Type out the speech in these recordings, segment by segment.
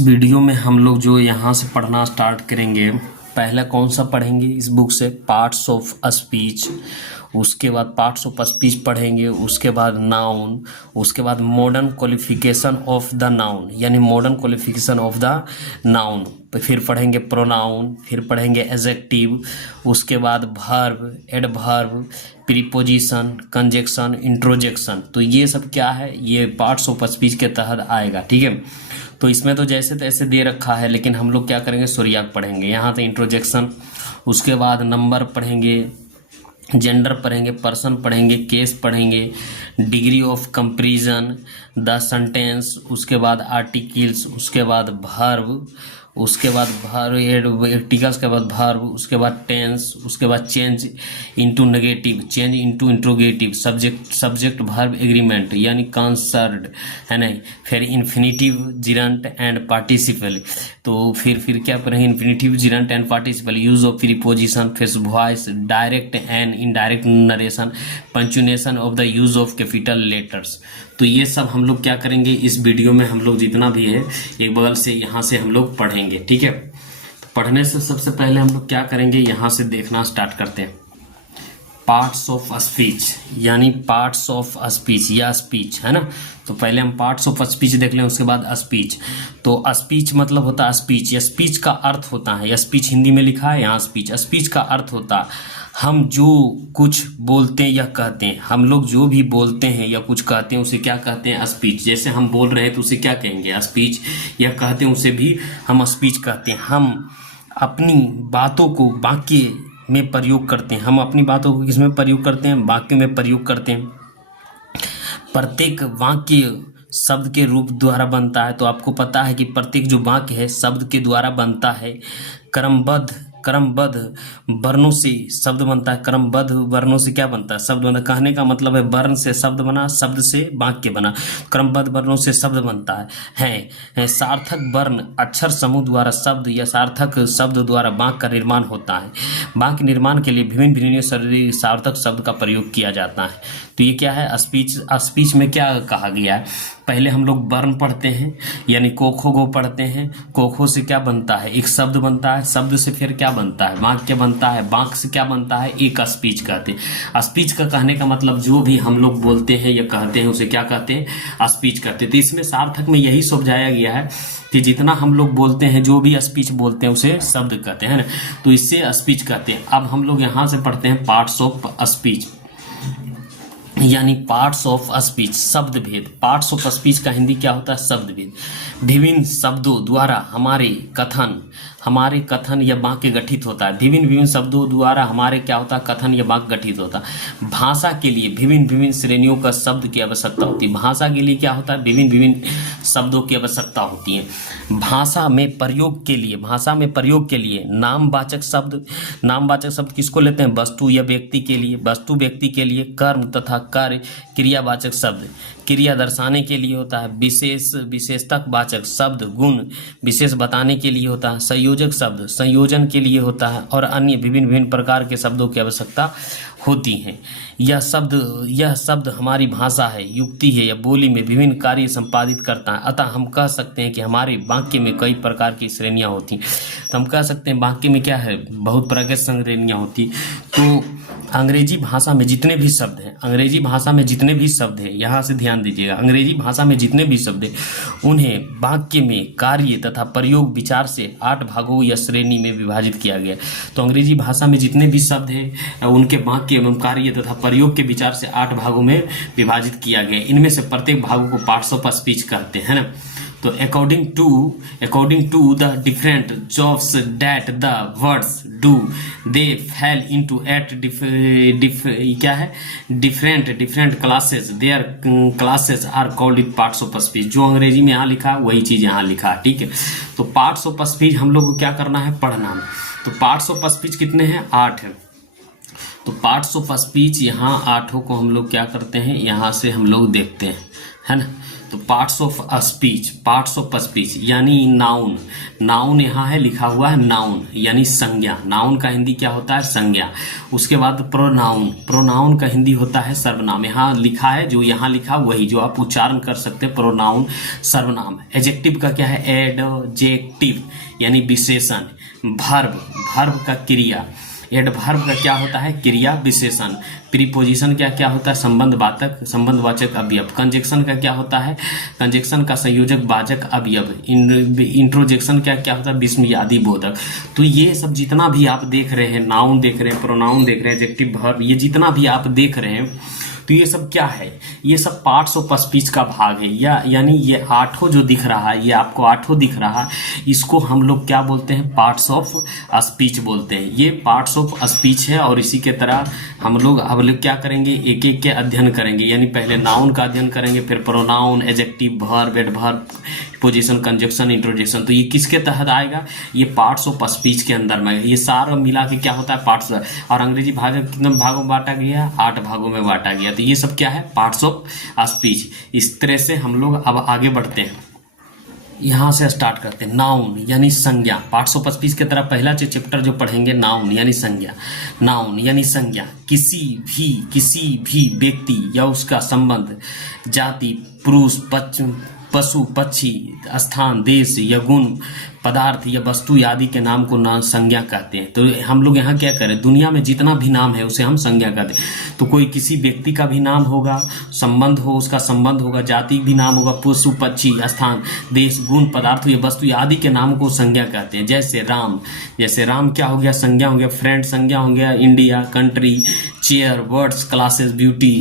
Video में हम लोग जो यहाँ से पढ़ना स्टार्ट करेंगे, पहला कौन सा पढ़ेंगे इस बुक से, पार्ट्स ऑफ स्पीच। उसके बाद पार्ट्स ऑफ स्पीच पढ़ेंगे, उसके बाद नाउन, उसके बाद modern qualification of the noun, यानी modern qualification of the noun. फिर पढ़ेंगे प्रोनाउन, फिर पढ़ेंगे एडजेक्टिव, उसके बाद verb, adverb, preposition, conjunction, interjection. तो ये सब क्या है, ये पार्ट्स ऑफ स्पीच के तहत आएगा। ठीक है, तो इसमें तो जैसे तैसे दे रखा है, लेकिन हम लोग क्या करेंगे, शुरुआत पढ़ेंगे। यहाँ तो इंट्रोजेक्शन, उसके बाद नंबर पढ़ेंगे, जेंडर पढ़ेंगे, पर्सन पढ़ेंगे, केस पढ़ेंगे, degree of comparison, the sentence, उसके बाद आर्टिकल्स, उसके बाद वर्ब, उसके बाद आर्टिकल्स के बाद वर्ब, उसके बाद टेंस, उसके बाद change into negative, change into interrogative, subject verb agreement यानी कंसर्न्ड है नहीं, फिर इन्फिनिटिव, जिरंट एंड पार्टिसिपल। तो फिर क्या पढ़ेंगे, infinitive, gerund and participle, use of preposition, फिर voice, direct and indirect narration, punctuation of the use of capital letters. तो ये सब हम लोग क्या करेंगे इस वीडियो में, हम लोग जितना भी है एक बगल से यहाँ से हम लोग पढ़ेंगे। ठीक है, तो पढ़ने से सबसे पहले हम लोग क्या करेंगे, यहाँ से देखना स्टार्ट करते हैं। पार्ट्स ऑफ स्पीच, यानी पार्ट्स ऑफ स्पीच या स्पीच है ना। तो पहले हम पार्ट्स ऑफ स्पीच देख लें, उसके बाद स्पीच। तो स्पीच मतलब होता है स्पीच, या स्पीच का अर्थ होता है, या स्पीच हिंदी में लिखा है यहाँ स्पीच। स्पीच का अर्थ होता है हम जो कुछ बोलते हैं या कहते हैं, हम लोग जो भी बोलते हैं या कुछ कहते हैं उसे क्या कहते हैं, स्पीच। जैसे हम बोल रहे हैं तो उसे क्या कहेंगे, स्पीच, या कहते हैं उसे भी हम स्पीच कहते हैं। हम अपनी बातों को वाक्य में प्रयोग करते हैं, हम अपनी बातों को किसमें प्रयोग करते हैं, वाक्य में प्रयोग करते हैं। प्रत्येक वाक्य शब्द के रूप द्वारा बनता है। तो आपको पता है कि प्रत्येक जो वाक्य है शब्द के द्वारा बनता है। क्रमबद्ध वर्णों से शब्द बनता है। क्रमबद्ध वर्णों से क्या बनता है, शब्द बनता है। कहने का मतलब है वर्ण से शब्द बना, शब्द से वाक्य बना। क्रमबद्ध वर्णों से शब्द बनता है। सार्थक वर्ण अक्षर समूह द्वारा शब्द या सार्थक शब्द द्वारा वाक्य का निर्माण होता है। वाक्य निर्माण के लिए विभिन्न सार्थक शब्द का प्रयोग किया जाता है। तो ये क्या है, स्पीच। स्पीच में क्या कहा गया है, पहले हम लोग वर्ण पढ़ते हैं, यानी कोखो को पढ़ते हैं। कोखो से क्या बनता है, एक शब्द बनता है। शब्द से फिर क्या बनता है, वाक्य बनता है। वाक्य से क्या बनता है, एक स्पीच कहते हैं। स्पीच का कहने का मतलब जो भी हम लोग बोलते हैं या कहते हैं उसे क्या कहते हैं, स्पीच कहते हैं। तो इसमें सार्थक में यही समझाया गया है कि जितना हम लोग बोलते हैं, जो भी स्पीच बोलते हैं उसे शब्द कहते हैं ना, तो इससे स्पीच कहते हैं। अब हम लोग यहाँ से पढ़ते हैं पार्ट्स ऑफ स्पीच, यानी पार्ट्स ऑफ स्पीच, शब्द भेद। पार्ट्स ऑफ स्पीच का हिंदी क्या होता है, शब्द भेद। विभिन्न शब्दों द्वारा हमारे कथन या वाक्य गठित होता है। विभिन्न शब्दों द्वारा हमारे क्या होता है, कथन या वाक्य गठित होता है। भाषा के लिए विभिन्न श्रेणियों का शब्द की आवश्यकता होती है। भाषा के लिए क्या होता है, विभिन्न शब्दों की आवश्यकता होती है। भाषा में प्रयोग के लिए नामवाचक शब्द किसको लेते हैं, वस्तु या व्यक्ति के लिए। वस्तु व्यक्ति के लिए कर्म तथा कार्य क्रियावाचक शब्द, क्रिया दर्शाने के लिए होता है। विशेषतक वाचक शब्द गुण विशेष बताने के लिए होता है। संयोजक शब्द संयोजन के लिए होता है, और अन्य विभिन्न प्रकार के शब्दों की आवश्यकता होती है। यह शब्द हमारी भाषा है, युक्ति है या बोली में विभिन्न कार्य संपादित करता है। अतः हम कह सकते हैं कि हमारे वाक्य में कई प्रकार की श्रेणियां होती हैं। तो हम कह सकते हैं वाक्य में क्या है, बहुत प्रकार की श्रेणियां होती। तो अंग्रेजी भाषा में जितने भी शब्द हैं, यहाँ से ध्यान दीजिएगा, अंग्रेजी भाषा में जितने भी शब्द हैं उन्हें वाक्य में कार्य तथा प्रयोग विचार से 8 भागों या श्रेणी में विभाजित किया गया। तो अंग्रेजी भाषा में जितने भी शब्द हैं उनके वाक्य एवं कार्य तथा प्रयोग के विचार से 8 भागों में विभाजित किया गया। इनमें से प्रत्येक भागों को पार्ट्स ऑफ स्पीच कहते हैं ना। तो according to the different jobs that the words do, they fall into eight different classes. Their classes are called it parts of speech. जो अंग्रेजी में यहाँ लिखा है वही चीज यहाँ लिखा है। ठीक है, तो पार्ट्स ऑफ स्पीच हम लोग को क्या करना है, पढ़ना है। तो पार्ट्स ऑफ स्पीच कितने हैं, 8 है। तो पार्ट्स ऑफ स्पीच यहाँ 8 को हम लोग क्या करते हैं, यहाँ से हम लोग देखते हैं, है ना। तो तो parts of speech, parts of speech यानी नाउन, नाउन यहाँ है लिखा हुआ है नाउन यानी संज्ञा, नाउन का हिंदी क्या होता है संज्ञा। उसके बाद प्रोनाउन, प्रोनाउन का हिंदी होता है सर्वनाम, यहाँ लिखा है जो यहाँ लिखा वही जो आप उच्चारण कर सकते हैं प्रोनाउन सर्वनाम। एडजेक्टिव का क्या है एडजेक्टिव यानी विशेषण। वर्ब, वर्ब का क्रिया, एडवर्ब का क्या होता है क्रिया विशेषण। प्रीपोजिशन क्या क्या होता है संबंधवाचक, संबंधवाचक अवयव। कंजक्शन का क्या होता है कंजक्शन का संयोजक वाचक अवयव। इंट्रोजेक्शन क्या क्या होता है विस्मयादि बोधक। तो ये सब जितना भी आप देख रहे हैं, नाउन देख रहे हैं, प्रोनाउन देख रहे हैं, एडजेक्टिव वर्ब, ये जितना भी आप देख रहे हैं तो ये सब क्या है, ये सब पार्ट्स ऑफ स्पीच का भाग है। यानी ये आठों जो दिख रहा है, ये आपको आठों दिख रहा है, इसको हम लोग क्या बोलते हैं पार्ट्स ऑफ स्पीच बोलते हैं। ये पार्ट्स ऑफ स्पीच है और इसी के तरह हम लोग अब लोग क्या करेंगे एक एक के अध्ययन करेंगे। यानी पहले नाउन का अध्ययन करेंगे, फिर pronoun, adjective, verb, adverb, position, conjunction, interjection. तो ये किसके तहत आएगा, ये पार्ट्स ऑफ स्पीच के अंदर में। ये सारा मिला के क्या होता है पार्ट्स। और अंग्रेजी भाषा कितने भागों में बांटा गया 8 भागों में बांटा गया। तो ये सब क्या है पार्ट्स ऑफ स्पीच। इस तरह से हम लोग अब आगे बढ़ते हैं, यहाँ से स्टार्ट करते हैं। नाउन यानी संज्ञा, पार्ट्स ऑफ स्पीच की तरह पहला चैप्टर जो पढ़ेंगे नाउन यानी संज्ञा। नाउन यानी संज्ञा किसी भी व्यक्ति या उसका संबंध, जाति, पुरुष, पशु, पक्षी, स्थान, देश या गुण, पदार्थ या वस्तु आदि के नाम को नाम संज्ञा कहते हैं। तो हम लोग यहाँ क्या करें, दुनिया में जितना भी नाम है उसे हम संज्ञा कहते हैं। तो कोई किसी व्यक्ति का भी नाम होगा, संबंध हो उसका संबंध होगा, जाति भी नाम होगा, पशु, पक्षी, स्थान, देश, गुण, पदार्थ या वस्तु आदि के नाम को संज्ञा कहते हैं। जैसे राम, जैसे राम क्या हो गया संज्ञा हो गया, फ्रेंड संज्ञा हो गया, India, country, chair, words, classes, beauty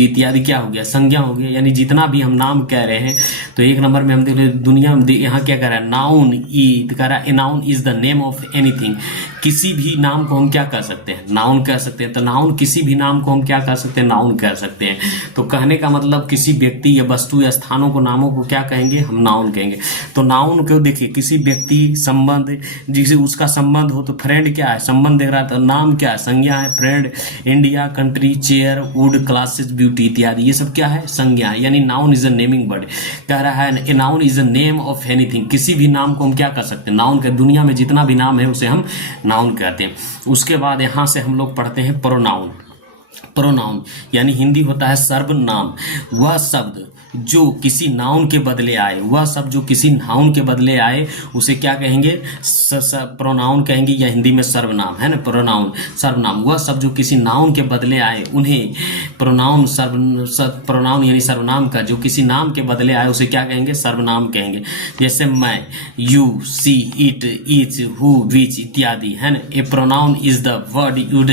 इत्यादि क्या हो गया संज्ञा हो गया। यानी जितना भी हम नाम कह रहे हैं, तो एक नंबर में हम देख रहे दुनिया में यहाँ क्या कह रहा है नाउन कह रहा है noun is the name of anything. किसी भी नाम को हम क्या कह सकते हैं नाउन कह सकते हैं। तो नाउन किसी भी नाम को हम क्या कह सकते हैं नाउन कह सकते हैं। तो कहने का मतलब किसी व्यक्ति या वस्तु या स्थानों को नामों को क्या कहेंगे हम नाउन कहेंगे। तो नाउन को देखिए किसी व्यक्ति, संबंध, जिसे उसका संबंध हो, तो फ्रेंड क्या है संबंध देख रहा है, तो नाम क्या है संज्ञा है, friend, India, country, chair, would, classes, beauty इत्यादि ये सब क्या है संज्ञा है। यानी noun is a naming word. कह रहा है a noun is a name of anything. किसी भी नाम को हम क्या कर सकते हैं नाउन के। दुनिया में जितना भी नाम है उसे हम नाउन कहते हैं। उसके बाद यहाँ से हम लोग पढ़ते हैं प्रोनाउन। प्रोनाउन यानी हिंदी होता है सर्वनाम, वह शब्द जो किसी नाउन के बदले आए, वह शब्द जो किसी नाउन के बदले आए उसे क्या कहेंगे प्रोनाउन कहेंगे, या हिंदी में सर्वनाम है ना प्रोनाउन सर्वनाम। वह शब्द जो किसी नाउन के बदले आए उन्हें प्रोनाउन प्रोनाउन यानी सर्वनाम का जो किसी नाम के बदले आए उसे क्या कहेंगे सर्वनाम कहेंगे। जैसे मैं, you, she, it, each, who, which इत्यादि है ना। A pronoun is the word used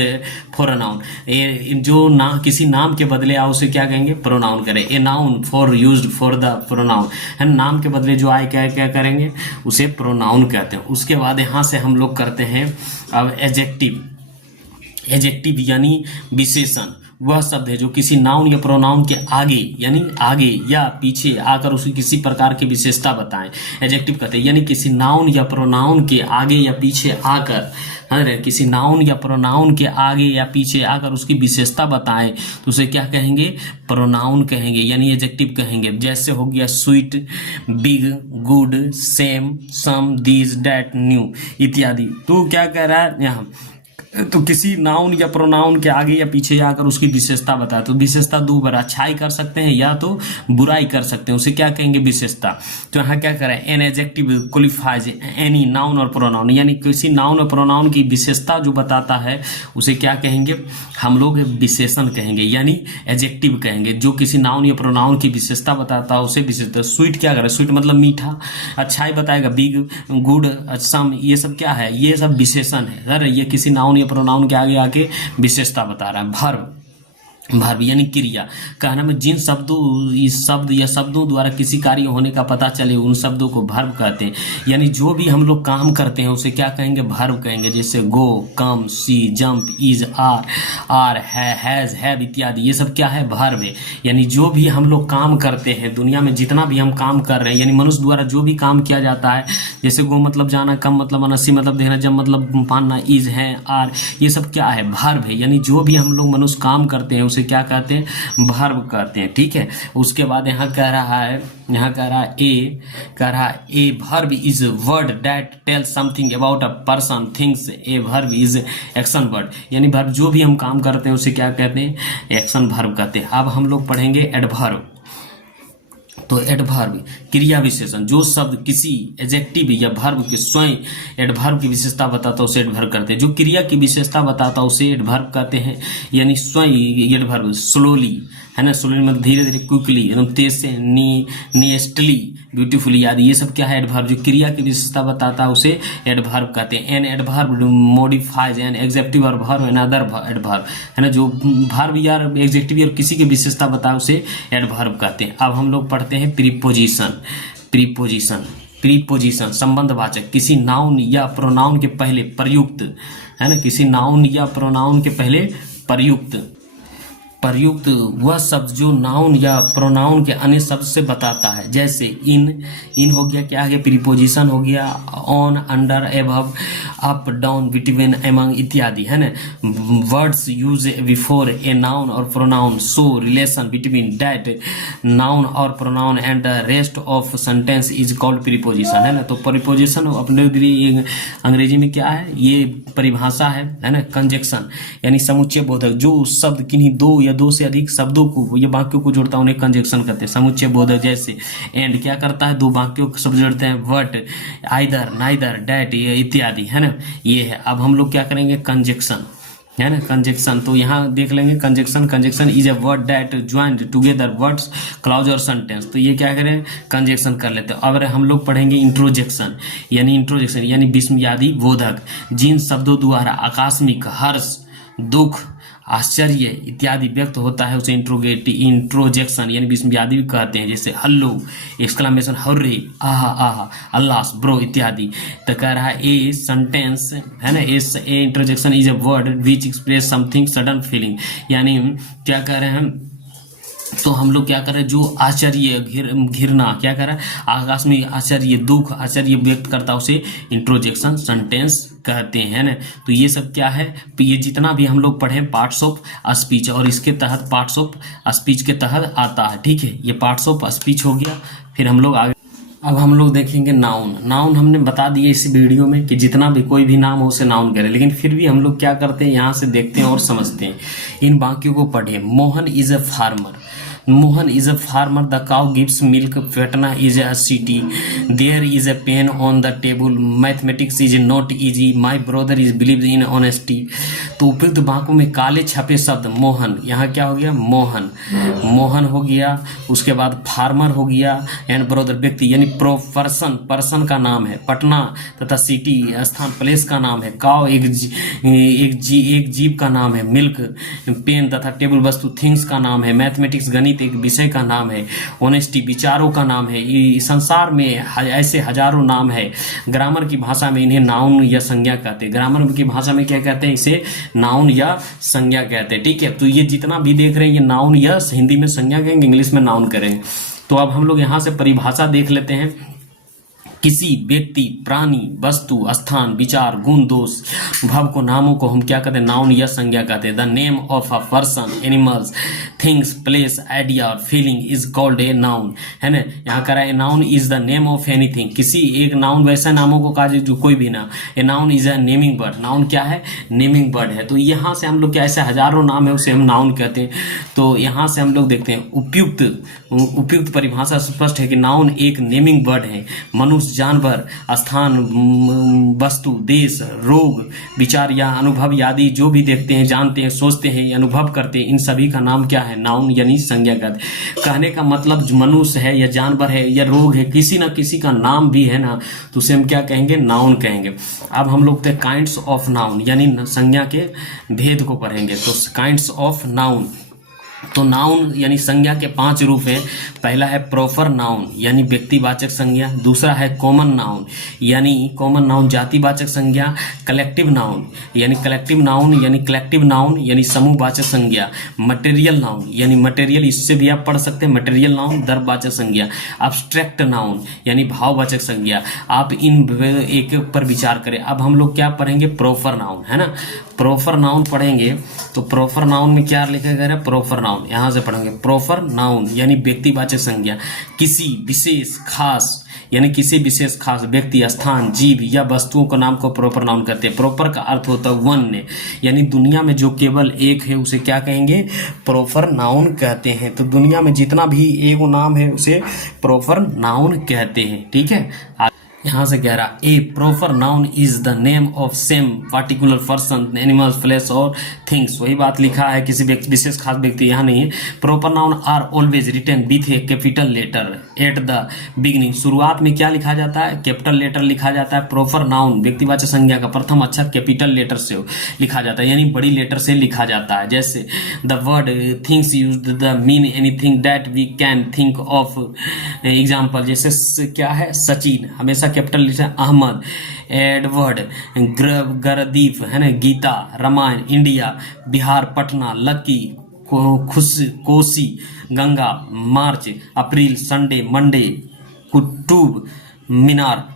for a noun. जो ना किसी नाम के बदले आए उसे क्या कहेंगे प्रोनाउन करें। A noun for used for the pronoun है, नाम के बदले जो आए क्या क्या करेंगे उसे प्रोनाउन कहते हैं। उसके बाद यहाँ से हम लोग करते हैं अब एडजेक्टिव। एडजेक्टिव यानी विशेषण, वह शब्द है जो किसी नाउन या प्रोनाउन के आगे यानी आगे या पीछे आकर उसकी किसी प्रकार की विशेषता बताएं, एडजेक्टिव कहते हैं। यानी किसी नाउन या प्रोनाउन के आगे या पीछे आकर, अरे किसी नाउन या प्रोनाउन के आगे या पीछे आकर उसकी विशेषता बताएं तो उसे क्या कहेंगे प्रोनाउन कहेंगे यानी एडजेक्टिव कहेंगे। जैसे हो गया sweet, big, good, same, some, this, that, new इत्यादि। तो क्या कह रहा है यहाँ, तो किसी नाउन या प्रोनाउन के आगे या पीछे आकर उसकी विशेषता बताए। तो विशेषता दो बार अच्छाई कर सकते हैं या तो बुराई कर सकते हैं, उसे क्या कहेंगे विशेषता। तो यहाँ क्या करें an adjective qualifies any noun और प्रोनाउन, यानी किसी नाउन और प्रोनाउन की विशेषता जो बताता है उसे क्या कहेंगे हम लोग विशेषण कहेंगे यानी एडजेक्टिव कहेंगे। जो किसी नाउन या प्रोनाउन की विशेषता बताता है उसे विशेषता। स्वीट क्या करे, स्वीट मतलब मीठा, अच्छाई बताएगा, बिग, गुड, सम ये सब क्या है ये सब विशेषण है सर। ये किसी नाउन या प्रोनाउन के आगे आके विशेषता बता रहा है। वर्ब, वर्ब यानी क्रिया, कहना में जिन शब्दों इस शब्द या शब्दों द्वारा किसी कार्य होने का पता चले उन शब्दों को वर्ब कहते हैं। यानी जो भी हम लोग काम करते हैं उसे क्या कहेंगे वर्ब कहेंगे। जैसे go, come, see, jump, is, are, has, have इत्यादि ये सब क्या है वर्ब है। यानी जो भी हम लोग काम करते हैं दुनिया में जितना भी हम काम कर रहे हैं यानी मनुष्य द्वारा जो भी काम किया जाता है, जैसे गो मतलब जाना, कम मतलब आना, सी मतलब देखना, जंप मतलब पाना, इज है, आर ये सब क्या है वर्ब है। यानी जो भी हम लोग मनुष्य काम करते हैं उसे उसे क्या कहते हैं, वर्ब कहते हैं। ठीक है, उसके बाद यहाँ कह रहा है a verb is word that tell something about a person things. A verb is action word, यानी वर्ब जो भी हम काम करते हैं उसे क्या कहते हैं, एक्शन वर्ब कहते हैं। अब हम लोग पढ़ेंगे एडवर्ब। तो एडवर्ब क्रिया विशेषण, जो शब्द किसी एडजेक्टिव या वर्ब के स्वयं एडवर्ब की विशेषता बताता है उसे एडवर्ब करते हैं। जो क्रिया की विशेषता बताता है उसे एडवर्ब कहते हैं, यानी स्वयं एडवर्ब। स्लोली है ना, स्लोली मतलब धीरे धीरे, क्विकली एकदम तेज से, नीएस्टली ब्यूटीफुली आदि, ये सब क्या है एडवर्ब। जो क्रिया की विशेषता बताता है उसे एडवर्ब कहते हैं। An adverb modifies an adjective और वर्ब एन अदर एडवर्ब, है ना, जो वर्ब या एडजेक्टिव और किसी की विशेषता बताए उसे एडवर्ब कहते हैं। अब हम लोग पढ़ते हैं प्रीपोजिशन। प्रीपोजिशन संबंधवाचक, किसी नाउन या प्रोनाउन के पहले प्रयुक्त, है ना, किसी नाउन या प्रोनाउन के पहले प्रयुक्त वह शब्द जो नाउन या प्रोनाउन के अन्य शब्द से बताता है। जैसे इन हो गया, क्या है, प्रीपोजिशन हो गया, on, under, above, up, down, between, among इत्यादि, है ना। Words use before a noun और pronoun show relation between that noun और pronoun and the rest of sentence is called preposition, है ना। तो प्रीपोजिशन अपने अंग्रेजी में क्या है, ये परिभाषा है ना। कंजक्शन यानी समुच्चय बोधक, जो शब्द किन्हीं दो या दो से अधिक शब्दों को या वाक्यों को जोड़ता है उन्हें कंजक्शन कहते हैं। समुच्चय बोधक जैसे एंड क्या करता है, दो वाक्यों को शब्द जोड़ते हैं, बट, आइदर, नाइदर, डैट इत्यादि, है ना, ये है। अब हम लोग क्या करेंगे, कंजक्शन, है ना, कंजक्शन। तो यहाँ देख लेंगे conjunction is a word that joined together words, clause और सेंटेंस। तो ये क्या करें, कंजक्शन कर लेते हैं। अब हम लोग पढ़ेंगे इंट्रोजेक्शन यानी विस्मयादि बोधक, जिन शब्दों द्वारा आकस्मिक हर्ष, दुख, आश्चर्य इत्यादि व्यक्त होता है उसे इंट्रोजेक्शन यानी विस्मयादि भी कहते हैं। जैसे हल्लो, एक्सक्लेमेशन, हर्रे, आहा आहा, अल्लाह, ब्रो इत्यादि। तो कह रहा है ए सेंटेंस, है ना, a interjection is a word which express something sudden feeling, यानी क्या कह रहे हैं, तो हम लोग क्या कर रहे हैं, जो आश्चर्य, घिरना, क्या कर रहा है, आकाश में आश्चर्य, दुख, आश्चर्य व्यक्त करता है उसे इंट्रोजेक्शन सेंटेंस कहते हैं ना। तो ये सब क्या है, ये जितना भी हम लोग पढ़े पार्ट्स ऑफ स्पीच, और इसके तहत पार्ट्स ऑफ स्पीच के तहत आता है। ठीक है, ये पार्ट्स ऑफ स्पीच हो गया। फिर हम लोग आगे, अब हम लोग देखेंगे नाउन हमने बता दिया इस वीडियो में कि जितना भी कोई भी नाम हो उसे नाउन करें, लेकिन फिर भी हम लोग क्या करते हैं, यहाँ से देखते हैं और समझते हैं। इन वाक्यों को पढ़िए। Mohan is a farmer, Mohan is a farmer, the cow gives milk, Patna is a city, there is a pen on the table, mathematics is not easy, my brother is believes in honesty। तो उपयुक्त वाक्यों में काले छपे शब्द मोहन, यहाँ क्या हो गया, मोहन हो गया, उसके बाद फार्मर हो गया, एंड ब्रदर व्यक्ति यानी पर्सन का नाम है, पटना तथा सिटी स्थान प्लेस का नाम है, काव एक जीव का नाम है, मिल्क पेन तथा टेबल वस्तु थिंग्स का नाम है, मैथमेटिक्स गणित एक विषय का नाम है, ऑनेस्टी विचारों का नाम है। संसार में ऐसे हजारों नाम है। ग्रामर की भाषा में इन्हें नाउन या संज्ञा कहते हैं। ग्रामर की भाषा में क्या कहते हैं, इसे नाउन या संज्ञा कहते हैं। ठीक है, तो ये जितना भी देख रहे हैं ये नाउन या हिंदी में संज्ञा कहेंगे, इंग्लिश में नाउन करेंगे। तो अब हम लोग यहाँ से परिभाषा देख लेते हैं। किसी व्यक्ति, प्राणी, वस्तु, स्थान, विचार, गुण, दोष, भाव को, नामों को हम क्या कहते हैं, नाउन या संज्ञा कहते हैं। The name of a person, animals, things, place, idea और feeling is called a noun, है ना। यहाँ कह रहा है noun is the name of anything. किसी एक नाउन वैसा नामों को कहा जाए जो कोई भी ना। A noun is a naming word, noun क्या है, नेमिंग वर्ड है। तो यहाँ से हम लोग क्या, ऐसे हजारों नाम है उसे हम नाउन कहते हैं। तो यहाँ से हम लोग देखते हैं उपयुक्त परिभाषा स्पष्ट है कि नाउन एक नेमिंग वर्ड है। मनुष्य, जानवर, स्थान, वस्तु, देश, रोग, विचार या अनुभव आदि जो भी देखते हैं, जानते हैं, सोचते हैं, अनुभव करते हैं, इन सभी का नाम क्या है, नाउन यानी संज्ञा कहते हैं। कहने का मतलब मनुष्य है या जानवर है या रोग है, किसी ना किसी का नाम भी है ना, तो उसे हम क्या कहेंगे, नाउन कहेंगे। अब हम लोग काइंड्स ऑफ नाउन यानी संज्ञा के भेद को पढ़ेंगे। तो काइंड्स ऑफ नाउन, तो नाउन यानी संज्ञा के 5 रूप हैं। पहला है प्रॉपर नाउन यानी व्यक्तिवाचक संज्ञा, दूसरा है कॉमन नाउन जातिवाचक संज्ञा, कलेक्टिव नाउन यानी समूहवाचक संज्ञा, मटेरियल नाउन यानी मटेरियल, इससे भी आप पढ़ सकते हैं मटेरियल नाउन, द्रव्यवाचक संज्ञा, एब्स्ट्रैक्ट नाउन यानी भाववाचक संज्ञा। आप इन एक पर विचार करें। अब हम लोग क्या पढ़ेंगे, प्रॉपर नाउन, है ना। प्रोपर नाउन पढ़ेंगे तो प्रोपर नाउन में क्या लिखा गया है, प्रोपर नाउन यहाँ से पढ़ेंगे। प्रोपर नाउन यानी व्यक्तिवाचक संज्ञा, किसी विशेष खास यानी किसी विशेष खास व्यक्ति, स्थान, जीव या वस्तुओं का नाम को प्रोपर नाउन कहते हैं। प्रोपर का अर्थ होता है वन, यानी दुनिया में जो केवल एक है उसे क्या कहेंगे, प्रोपर नाउन कहते हैं। तो दुनिया में जितना भी एक नाम है उसे प्रोपर नाउन कहते हैं। ठीक है, यहाँ से कह रहा a proper noun is the name of same particular person, animal, place और थिंग्स। वही बात लिखा है, किसी व्यक्ति विशेष खास व्यक्ति, यहाँ नहीं है। Proper noun are always written with a capital letter at the beginning. शुरुआत में क्या लिखा जाता है, कैपिटल लेटर लिखा जाता है। प्रोपर नाउन व्यक्तिवाचक संज्ञा का प्रथम अक्षर कैपिटल लेटर से लिखा जाता है, यानी बड़ी लेटर से लिखा जाता है। जैसे the word things use the mean anything that we can think of. Example जैसे क्या है, सचिन हमेशा capital letter, Ahmad, Edward, Gurdeep है ना, गीता, रामायण, इंडिया, बिहार, पटना, लकी, खुश, Kosi, Ganga, March, April, Sunday, Monday, Qutub Minar,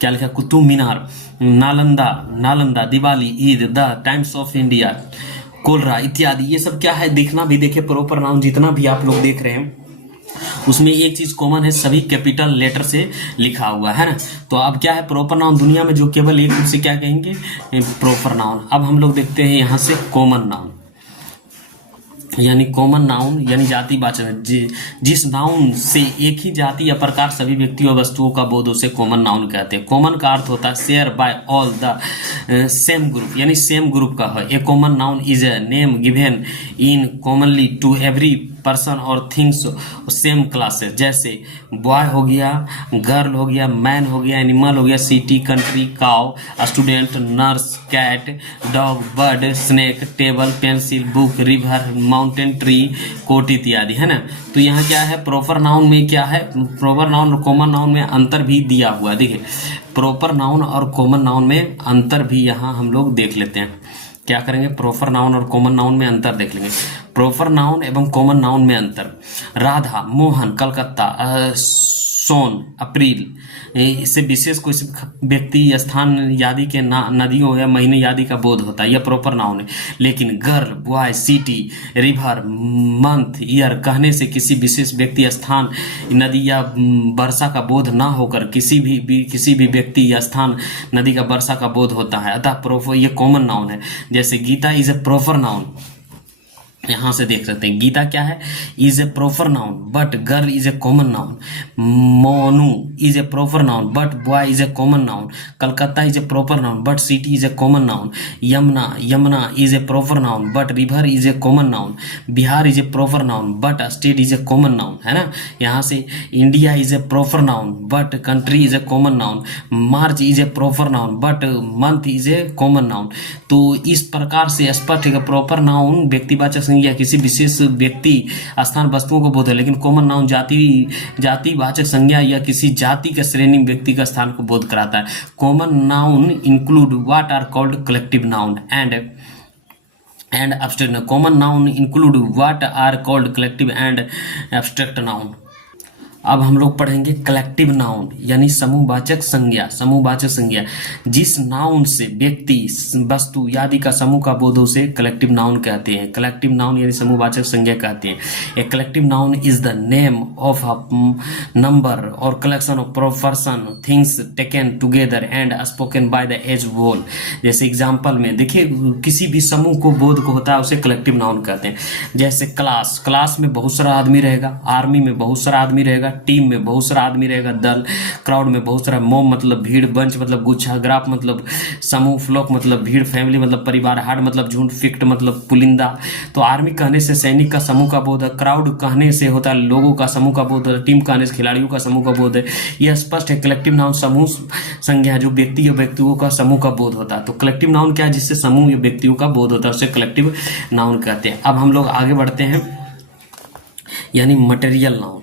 क्या लिखा, Qutub Minar, Nalanda, Diwali, Eid, the Times of India, cholera इत्यादि। ये सब क्या है, देखना भी देखिए प्रोपर नाउन जितना भी आप लोग देख रहे हैं उसमें एक चीज कॉमन है, सभी कैपिटल लेटर से लिखा हुआ है ना। तो अब क्या है, प्रोपर नाउन दुनिया में जो केवल एक, उसे क्या कहेंगे, प्रोपर नाउन। अब हम लोग देखते हैं यहाँ से कॉमन नाउन, यानी कॉमन नाउन यानी जातिवाचक, जिस नाउन से एक ही जाति या प्रकार सभी व्यक्तियों और वस्तुओं का बोध, उसे कॉमन नाउन कहते हैं। कॉमन का अर्थ होता है share by all the same group, यानी सेम ग्रुप का है। A common noun is a name given in commonly to every person और थिंग्स सेम क्लासेस। जैसे बॉय हो गया, गर्ल हो गया, मैन हो गया, एनिमल हो गया, city, country, cow, student, nurse, cat, dog, bird, snake, table, pencil, book, river, mountain, tree, coat इत्यादि, है ना। तो यहाँ क्या है, प्रॉपर नाउन में क्या है, प्रॉपर नाउन और कॉमन नाउन में अंतर भी दिया हुआ है। देखिए प्रॉपर नाउन और कॉमन नाउन में अंतर भी यहाँ हम लोग देख लेते हैं। क्या करेंगे, प्रॉपर नाउन और कॉमन नाउन में अंतर देख लेंगे। प्रॉपर नाउन एवं कॉमन नाउन में अंतर, राधा, मोहन, कलकत्ता, सोन, अप्रैल, इससे विशेष कोई व्यक्ति, स्थान आदि के नदियों या महीने आदि का बोध होता है, यह प्रॉपर नाउन है। लेकिन girl, boy, city, river, month, year कहने से किसी विशेष व्यक्ति, स्थान, नदी या वर्षा का बोध ना होकर किसी भी व्यक्ति या स्थान, नदी का वर्षा का बोध होता है। अतः प्रॉपर ये कॉमन नाउन है। जैसे Gita is a proper noun, यहाँ से देख सकते हैं गीता क्या है, is a proper noun but girl is a common noun. Monu is a proper noun but boy is a common noun. Calcutta is a proper noun but city is a common noun. Yamuna is a proper noun but river is a common noun. Bihar is a proper noun but state is a common noun, है ना। यहाँ से India is a proper noun but country is a common noun. March is a proper noun but month is a common noun. तो इस प्रकार से स्पष्ट है कि प्रॉपर नाउन व्यक्तिवाचक या किसी विशेष व्यक्ति, स्थान, वस्तुओं को बोध है, लेकिन कॉमन नाउन जातिवाचक संज्ञा या किसी जाति के श्रेणी व्यक्ति का स्थान को बोध कराता है। Common noun include what are called collective noun and abstract. Common noun include what are called collective and abstract noun. अब हम लोग पढ़ेंगे कलेक्टिव नाउन यानी समूहवाचक संज्ञा। समूहवाचक संज्ञा जिस नाउन से व्यक्ति, वस्तु आदि का समूह का बोध, उसे कलेक्टिव नाउन कहते हैं। कलेक्टिव नाउन यानी समूहवाचक संज्ञा कहते हैं। A collective noun is the name of a number और collection of person things taken together and spoken by the as whole. जैसे एग्जाम्पल में देखिए, किसी भी समूह को बोध को होता है उसे कलेक्टिव नाउन कहते हैं। जैसे क्लास में बहुत सारा आदमी रहेगा, आर्मी में बहुत सारा आदमी रहेगा, टीम में बहुत सारा आदमी रहेगा, दल, क्राउड में बहुत सारा, मोम मतलब भीड़, बंच मतलब गुच्छा, ग्राफ मतलब समूह, फ्लॉक मतलब भीड़, फैमिली मतलब परिवार, हार्ड मतलब झुंड, फिक्ट मतलब पुलिंदा। तो आर्मी कहने से सैनिक का समूह का बोध है, क्राउड कहने से होता है लोगों का समूह का बोध है, टीम कहने से खिलाड़ियों का समूह का बोध है। यह स्पष्ट है। कलेक्टिव नाउन समूह संज्ञा जो व्यक्ति या व्यक्तियों का समूह का बोध होता है। तो कलेक्टिव नाउन क्या है, जिससे समूह या व्यक्तियों का बोध होता है, उसे कलेक्टिव नाउन कहते हैं। अब हम लोग आगे बढ़ते हैं, यानी मटेरियल नाउन।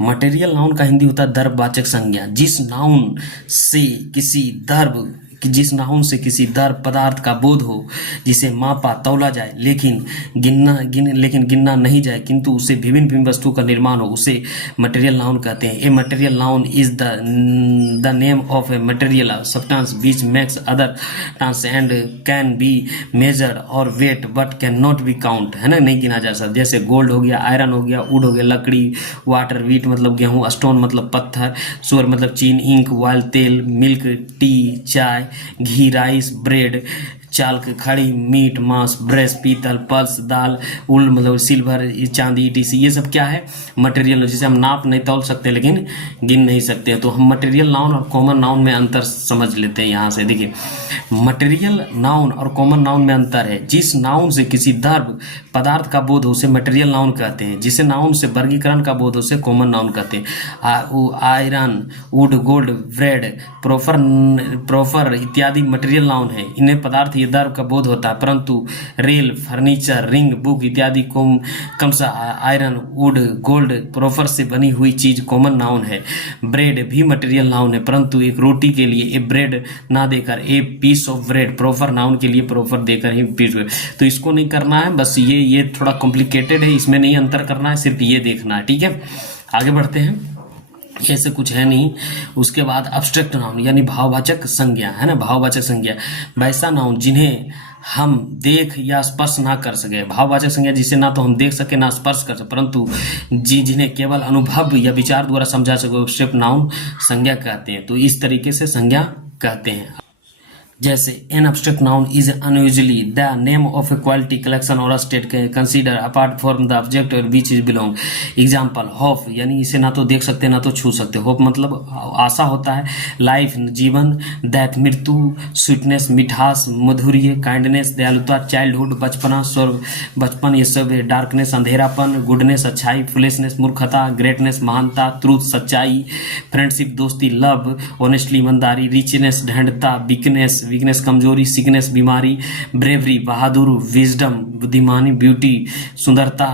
मटेरियल नाउन का हिंदी होता है द्रव्यवाचक संज्ञा। जिस नाउन से किसी द्रव्य कि जिस नाउन से किसी द्रव्य पदार्थ का बोध हो, जिसे मापा तौला जाए लेकिन गिनना नहीं जाए, किंतु उसे विभिन्न विभिन्न वस्तुओं का निर्माण हो, उसे मटेरियल नाउन कहते हैं। A material noun is the name of a material substance which makes other tons and can be measured और weight but can not be count, है ना, नहीं गिना जा सकता। जैसे गोल्ड हो गया, आयरन हो गया, वुड हो गया लकड़ी, वाटर, वीट मतलब गेहूं, स्टोन मतलब पत्थर, सुअर मतलब चीन, इंक, ऑयल तेल, मिल्क टी चाय, घी राइस ब्रेड, चाल खड़ी, मीट मांस, ब्रश पीतल, पल्स दाल, उल मतलब सिल्वर, चांदी, टीसी, ये सब क्या है मटेरियल, जिसे हम नाप नहीं तौल सकते लेकिन गिन नहीं सकते। तो हम मटेरियल नाउन और कॉमन नाउन में अंतर समझ लेते हैं। यहाँ से देखिए मटेरियल नाउन और कॉमन नाउन में अंतर है। जिस नाउन से किसी द्रव्य पदार्थ का बोध हो उसे मटेरियल नाउन कहते हैं, जिसे नाउन से वर्गीकरण का बोध हो उसे कॉमन नाउन कहते हैं। आयरन, वुड, गोल्ड, ब्रेड, प्रोफर इत्यादि मटेरियल नाउन है। इन्हें पदार्थ द्रव्य का बोध होता है, परंतु रेल, फर्नीचर, रिंग, बुक इत्यादि क्रमशः आयरन, वुड, गोल्ड, प्रोफर से बनी हुई चीज कॉमन नाउन है। ब्रेड भी मटेरियल नाउन है, परंतु एक रोटी के लिए ए ब्रेड ना देकर a piece of bread, proper noun के लिए प्रोफर देकर ही पीस। तो इसको नहीं करना है, बस ये थोड़ा कॉम्प्लिकेटेड है, इसमें नहीं अंतर करना है, सिर्फ ये देखना है। ठीक है, आगे बढ़ते हैं। ऐसे कुछ है नहीं। उसके बाद अब्स्ट्रैक्ट नाउन यानी भाववाचक संज्ञा, है ना, भाववाचक संज्ञा वैसा नाउन जिन्हें हम देख या स्पर्श ना कर सके। भाववाचक संज्ञा जिसे ना तो हम देख सके ना स्पर्श कर सके, परंतु जिन्हें केवल अनुभव या विचार द्वारा समझा सके अब्स्ट्रैक्ट नाउन संज्ञा कहते हैं। तो इस तरीके से संज्ञा कहते हैं। जैसे an abstract noun is unusually the name of a quality collection और state consider apart from the object which is belong. Example hope यानी इसे ना तो देख सकते ना तो छू सकते। होप मतलब आशा होता है, लाइफ जीवन, दैट मृत्यु, स्वीटनेस मिठास, मधुर्य, काइंडनेस दयालुता, चाइल्डहुड बचपना, स्वर्ग बचपन ये सब, डार्कनेस अंधेरापन, गुडनेस अच्छाई, फुलेसनेस मूर्खता, ग्रेटनेस महानता, ट्रूथ सच्चाई, फ्रेंडशिप दोस्ती, लव ऑनेस्टली ईमानदारी, रिचनेस ढंढता, वीकनेस कमजोरी, सिकनेस बीमारी, ब्रेवरी बहादुर, विजडम बुद्धिमानी, ब्यूटी सुंदरता,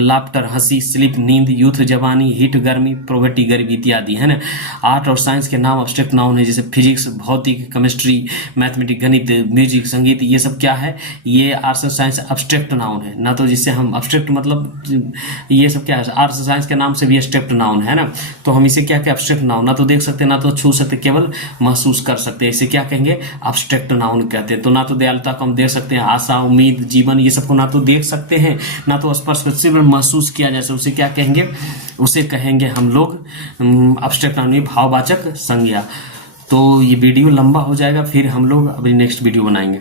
लाफ्टर हंसी, स्लीप नींद, यूथ जवानी, हिट गर्मी, प्रोवर्टी गरीबी इत्यादि, है ना। आर्ट और साइंस के नाम अब्स्ट्रैक्ट नाउन है, जैसे फिजिक्स, भौतिक, केमिस्ट्री, मैथमेटिक्स, गणित, म्यूजिक, संगीत, ये सब क्या है, ये आर्ट्स और साइंस अब्स्ट्रैक्ट नाउन है। ना तो जिससे हम अब्स्ट्रैक्ट मतलब ये सब क्या है, आर्ट्स और साइंस के नाम से भी अब्स्ट्रैक्ट नाउन है ना। तो हम इसे क्या क्या अब्स्ट्रैक्ट नाउन ना तो देख सकते ना तो छू सकते, केवल महसूस कर सकते हैं, इसे क्या कहेंगे अब्स्ट्रैक्ट नाउन कहते हैं। तो ना तो दयालुता को हम देख सकते हैं, आशा, उम्मीद, जीवन, ये सबको ना तो देख सकते हैं ना तो स्पर्श सिर्फ महसूस किया जा सकता, उसे क्या कहेंगे, उसे कहेंगे हम लोग अब्स्ट्रैक्ट नाउन, भाववाचक संज्ञा। तो ये वीडियो लंबा हो जाएगा, फिर हम लोग अभी नेक्स्ट वीडियो बनाएंगे।